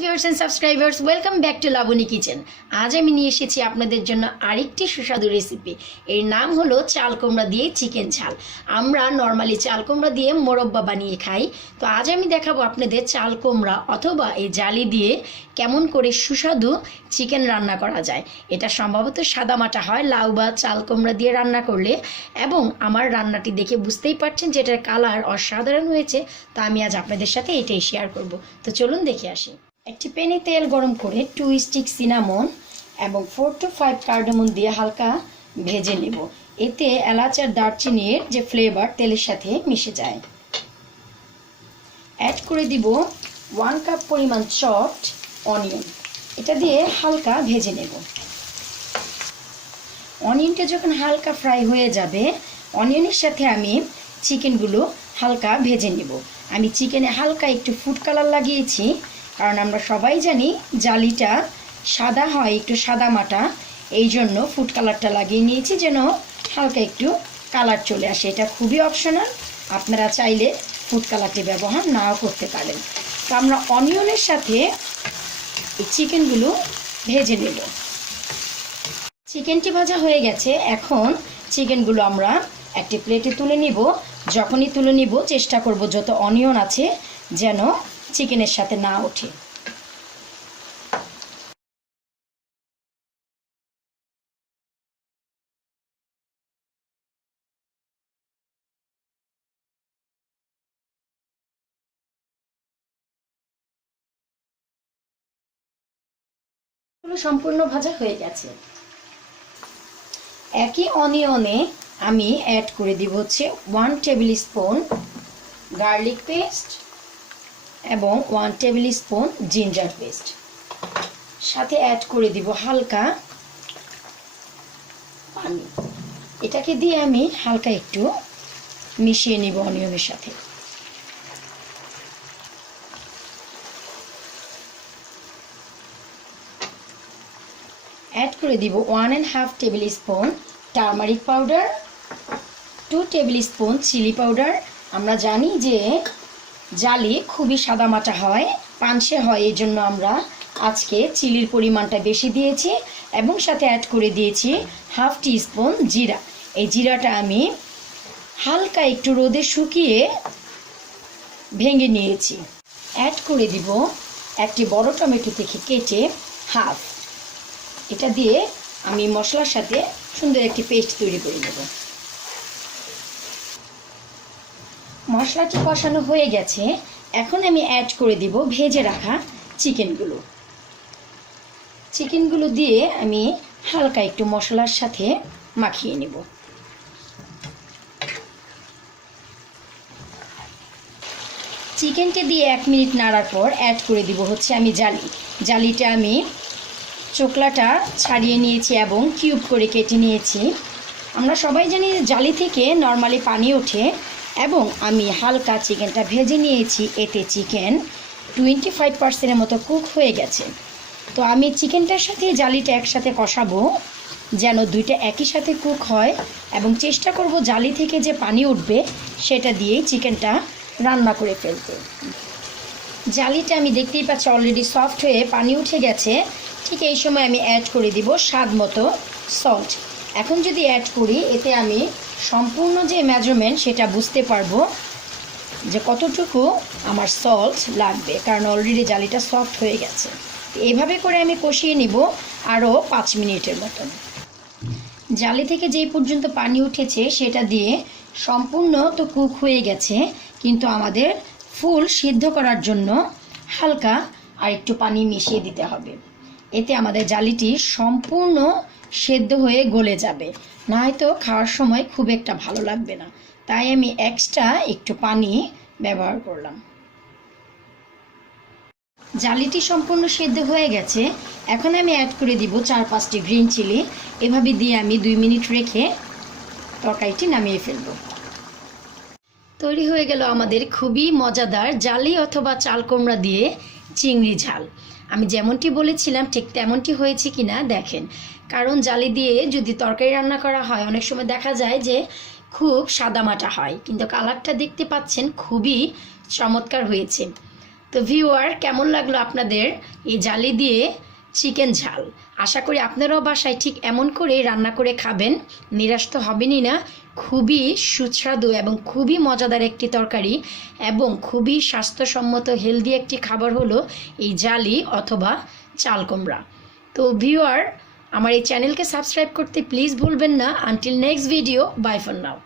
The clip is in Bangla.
Viewers and subscribers, welcome back to Laboni kitchen. আজ আমি নিয়ে এসেছি আপনাদের জন্য আরেকটি সুস্বাদু রেসিপি। এর নাম হলো চাল কুমড়া দিয়ে চিকেন ঝাল। আমরা নর্মালি চাল কুমড়া দিয়ে মোরব্বা বানিয়ে খাই, তো আজ আমি দেখাবো আপনাদের চাল কুমড়া অথবা এই জালি দিয়ে কেমন করে সুস্বাদু চিকেন রান্না করা যায়। এটা সম্ভবত সাদামাটা হয় লাউ বা চাল কুমড়া দিয়ে রান্না করলে, এবং আমার রান্নাটি দেখে বুঝতেই পারছেন যে এটার কালার অসাধারণ হয়েছে। তা আমি আজ আপনাদের সাথে এটাই শেয়ার করব। তো চলুন দেখে আসি। একটি প্যানে তেল গরম করে 2 স্টিক সিনামন এবং 4 to 5 কার্ডামন দিয়ে হালকা ভেজে নেব। এতে এলাচ আর দারচিনির যে ফ্লেভার তেলের সাথে মিশে যায়। অ্যাড করে দিব 1 কাপ পরিমাণ চপড অনিয়ন। এটা দিয়ে হালকা ভেজে নেব। অনিয়নটা যখন হালকা ফ্রাই হয়ে যাবে, অনিয়নের সাথে আমি চিকেনগুলো হালকা ভেজে নেব। আমি চিকেনে হালকা একটু ফুড কালার লাগিয়েছি, কারণ আমরা সবাই জানি জালিটা সাদা হয়, একটু সাদা মাটা, এই জন্য ফুড কালারটা লাগিয়ে নিয়েছি যেন হালকা একটু কালার চলে আসে। এটা খুবই অপশনাল, আপনারা চাইলে ফুড কালারটি ব্যবহার নাও করতে পারেন। তো আমরা অনিয়নের সাথে এই চিকেনগুলো ভেজে নেব। চিকেনটি ভাজা হয়ে গেছে, এখন চিকেনগুলো আমরা একটি প্লেটে তুলে নিব। যখনই তুলে নিব চেষ্টা করব যত অনিয়ন আছে যেন চিকেনের সাথে না ওঠে। সম্পূর্ণ ভাজা হয়ে গেছে। একই অনিয়নে আমি অ্যাড করে দিব হচ্ছে 1 টেবিল স্পুন গার্লিক পেস্ট এবং 1 টেবিল স্পুন জিঞ্জার পেস্ট। সাথে অ্যাড করে দিব হালকা পানি। এটাকে দিয়ে আমি হালকা একটু মিশিয়ে নিব অনিয়নের সাথে। অ্যাড করে দিব 1.5 tablespoon turmeric powder, 2 tablespoon chilli powder. আমরা জানি যে জালি খুবই সাদামাটা হয়, পানসে হয়, এই জন্য আমরা আজকে চিলির পরিমাণটা বেশি দিয়েছি। এবং সাথে অ্যাড করে দিয়েছি হাফ টি স্পুন জিরা। এই জিরাটা আমি হালকা একটু রোদে শুকিয়ে ভেঙে নিয়েছি। অ্যাড করে দিব একটি বড় টমেটো থেকে কেটে হাফ। এটা দিয়ে আমি মশলার সাথে সুন্দর একটি পেস্ট তৈরি করে নেব। মশলাটি কষানো হয়ে গেছে, এখন আমি অ্যাড করে দিব ভেজে রাখা চিকেনগুলো। চিকেনগুলো দিয়ে আমি হালকা একটু মশলার সাথে মাখিয়ে নেব। চিকেনকে দিয়ে 1 মিনিট নাড়ার পর অ্যাড করে দিব হচ্ছে আমি জালিটা আমি চোকলাটা ছাড়িয়ে নিয়েছি এবং কিউব করে কেটে নিয়েছি। আমরা সবাই জানি জালি থেকে নর্মালি পানি ওঠে, এবং আমি হালকা চিকেনটা ভেজে নিয়েছি। এতে চিকেন 25% মতো কুক হয়ে গেছে। তো আমি চিকেনটার সাথে জালিটা একসাথে কষাবো যেন দুইটা একই সাথে কুক হয়, এবং চেষ্টা করব জালি থেকে যে পানি উঠবে সেটা দিয়েই চিকেনটা রান্না করে ফেলতে। জালিটা আমি দেখতেই পাচ্ছি অলরেডি সফট হয়ে পানি উঠে গেছে। ঠিক এই সময় আমি অ্যাড করে দিব স্বাদ মতো সল্ট। এখন যদি অ্যাড করি এতে আমি সম্পূর্ণ যে মেজারমেন্ট সেটা বুঝতে পারবো যে কতটুকু আমার সল্ট লাগবে, কারণ অলরেডি জালিটা সফট হয়ে গেছে। এইভাবে করে আমি কষিয়ে নিব আরও 5 মিনিটের মতন। জালি থেকে যেই পর্যন্ত পানি উঠেছে সেটা দিয়ে সম্পূর্ণ তো কুক হয়ে গেছে, কিন্তু আমাদের ফুল সিদ্ধ করার জন্য হালকা আর একটু পানি মিশিয়ে দিতে হবে। এতে আমাদের জালিটি সম্পূর্ণ সেদ্ধ হয়ে গলে যাবে, না হয়তো খাওয়ার সময় খুব একটা ভালো লাগবে না। তাই আমি এক্সট্রা একটু পানি ব্যবহার করলাম। জালিটি সম্পূর্ণ সেদ্ধ হয়ে গেছে, এখন আমি অ্যাড করে দিব 4-5টি গ্রিন চিলি। এভাবে দিয়ে আমি 2 মিনিট রেখে তরকারিটি নামিয়ে ফেলব। তৈরি হয়ে গেল আমাদের খুবই মজাদার জালি অথবা চাল কুমড়া দিয়ে চিংড়ি ঝাল। আমি যেমনটি বলেছিলাম ঠিক তেমনটি হয়েছে কিনা দেখেন, কারণ জালি দিয়ে যদি তরকারি রান্না করা হয় অনেক সময় দেখা যায় যে খুব সাদামাটা হয়, কিন্তু কালারটা দেখতে পাচ্ছেন খুবই চমৎকার হয়েছে। তো ভিউয়ার, কেমন লাগলো আপনাদের এই জালি দিয়ে চিকেন ঝাল? আশা করি আপনারাও বাসায় ঠিক এমন করে রান্না করে খাবেন, নিরাশ তো হবেনই না। খুবই সুস্বাদু এবং খুবই মজাদার একটি তরকারি এবং খুবই স্বাস্থ্যসম্মত হেলদি একটি খাবার হলো এই জালি অথবা চাল কুমড়া। তো ভিউয়ার, আমার এই চ্যানেলকে সাবস্ক্রাইব করতে প্লিজ ভুলবেন না। Until next video, bye for now.